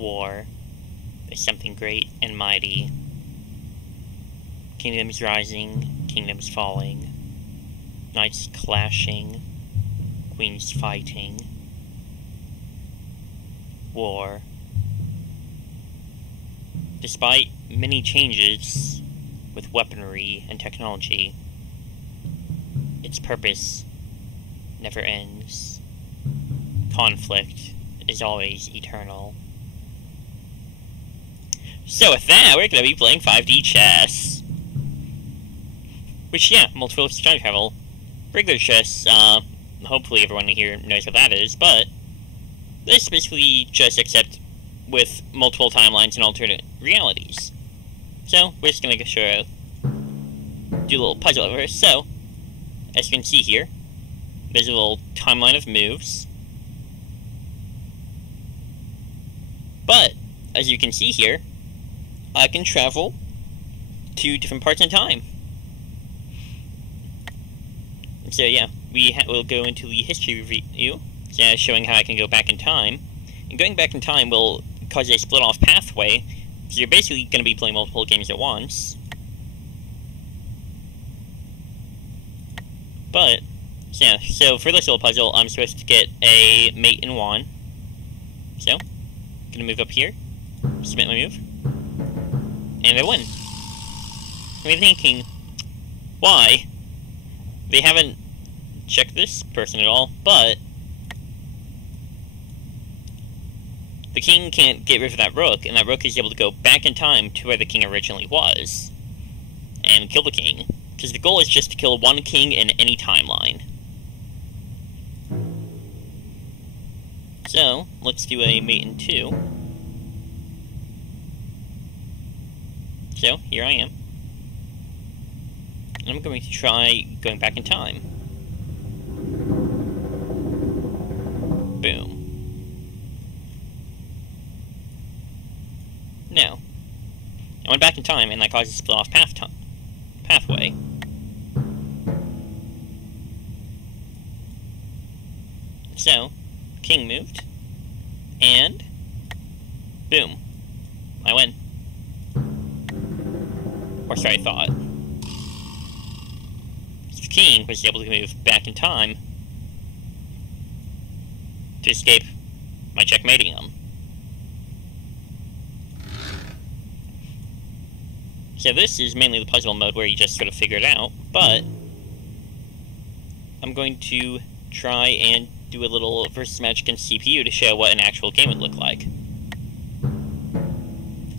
war is something great and mighty. Kingdoms rising, kingdoms falling, knights clashing, queens fighting, war. Despite many changes with weaponry and technology, its purpose never ends. Conflict is always eternal. So with that, we're going to be playing 5D chess. Which, yeah, multiple time travel. Regular chess, hopefully everyone here knows what that is, but this is basically chess except with multiple timelines and alternate realities. So, we're just going to do a little puzzle over. So, as you can see here, there's a little timeline of moves. But, as you can see here, I can travel to different parts in time. So yeah, we'll go into the history review, showing how I can go back in time. And going back in time will cause a split-off pathway, so you're basically going to be playing multiple games at once. But, yeah, so for this little puzzle, I'm supposed to get a mate in Juan. So, I'm gonna move up here, submit my move, and I win. I'm thinking, why? They haven't checked this person at all, but the king can't get rid of that rook, and that rook is able to go back in time to where the king originally was and kill the king, because the goal is just to kill one king in any timeline. So, let's do a mate in 2. So, here I am. And I'm going to try going back in time. Boom. Now, I went back in time, and that caused a split-off pathway. So, king moved, and boom, I win. Or so I thought. The king was able to move back in time to escape my checkmating him. So this is mainly the puzzle mode where you just sort of figure it out, but I'm going to try and do a little versus match against CPU to show what an actual game would look like.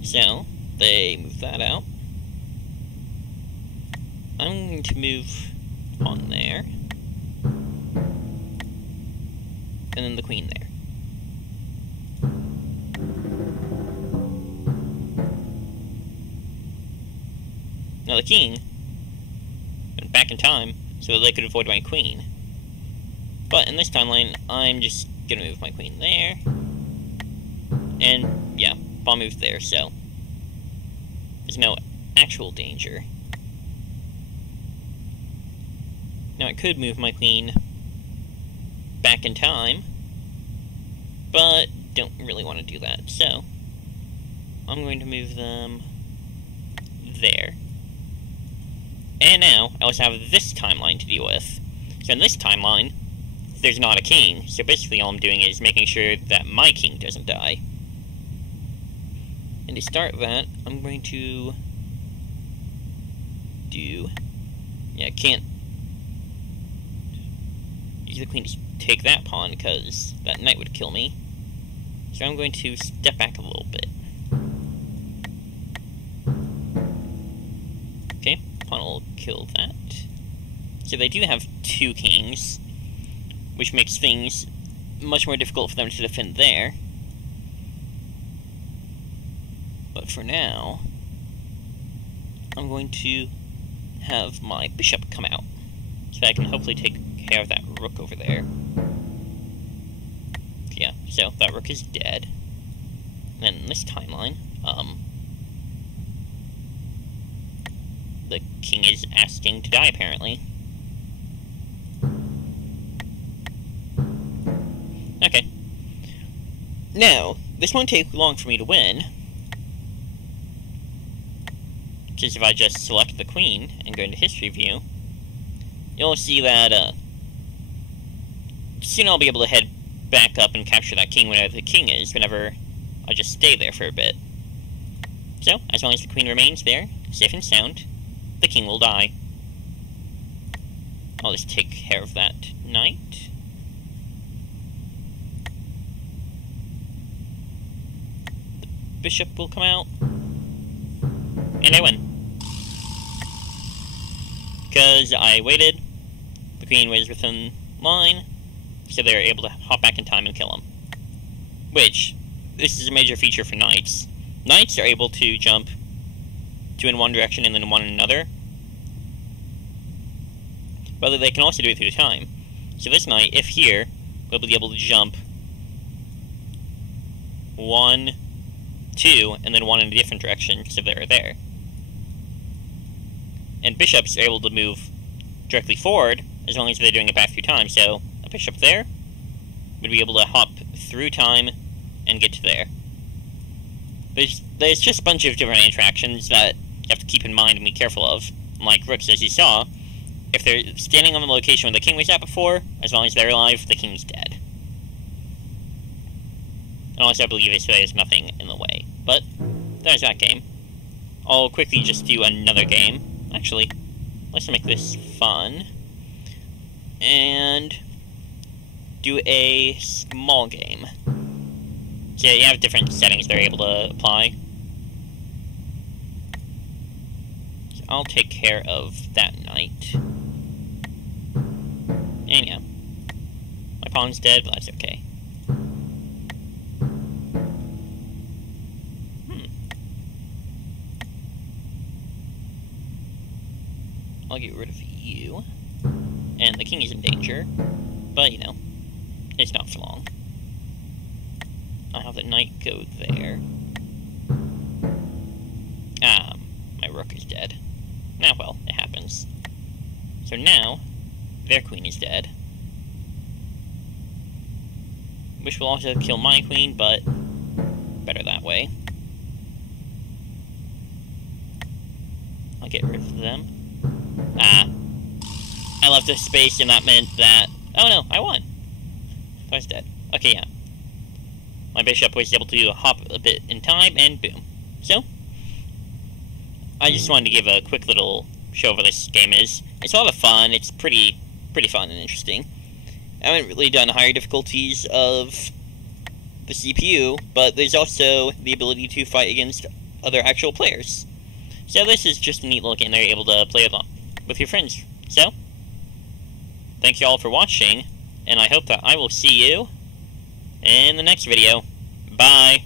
So, they move that out. I'm going to move on there. And then the queen there. Now the king went back in time so they could avoid my queen. But in this timeline, I'm just gonna move my queen there. And, yeah, pawn moved there, so there's no actual danger. Now I could move my queen back in time, but don't really want to do that, so I'm going to move them there. And now, I also have this timeline to deal with. So in this timeline, there's not a king, so basically all I'm doing is making sure that my king doesn't die. And to start that, I'm going to do... Yeah, I can't use the queen to take that pawn, because that knight would kill me. So I'm going to step back a little bit. Okay, pawn will kill that. So they do have 2 kings, which makes things much more difficult for them to defend there. But for now, I'm going to have my bishop come out, so I can hopefully take care of that rook over there. Yeah, so that rook is dead. And then in this timeline, the king is asking to die, apparently. Okay. Now, this won't take long for me to win. Because if I just select the queen and go into history view, you'll see that soon I'll be able to head back up and capture that king whenever the king is, whenever I just stay there for a bit. So, as long as the queen remains there, safe and sound, the king will die. I'll just take care of that knight. The bishop will come out. And I win. Because I waited, the queen was within line, so they were able to hop back in time and kill him. Which, this is a major feature for knights. Knights are able to jump two in one direction and then one in another, but they can also do it through time. So this knight, if here, will be able to jump 1, 2, and then one in a different direction, so they're there. And bishops are able to move directly forward, as long as they're doing it back through time. So, a bishop there would be able to hop through time and get to there. There's just a bunch of different interactions that you have to keep in mind and be careful of. Like rooks, as you saw, if they're standing on the location where the king was at before, as long as they're alive, the king's dead. And also, I believe there's nothing in the way. But, there's that game. I'll quickly just do another game. Actually, let's make this fun. And do a small game. So you have different settings they're able to apply. So I'll take care of that knight. And yeah. My pawn's dead, but that's okay. I'll get rid of you. And the king is in danger. But, you know, it's not for long. I'll have the knight go there. My rook is dead. Now, well, it happens. So now, their queen is dead. Which will also kill my queen, but better that way. I'll get rid of them. I left a space, and that meant that... Oh no, I won! I was dead. Okay, yeah. My bishop was able to hop a bit in time, and boom. So, I just wanted to give a quick little show of what this game is. It's a lot of fun. It's pretty fun and interesting. I haven't really done higher difficulties of the CPU, but there's also the ability to fight against other actual players. So this is just a neat little game they're able to play with your friends. So, thank you all for watching, and I hope that I will see you in the next video. Bye!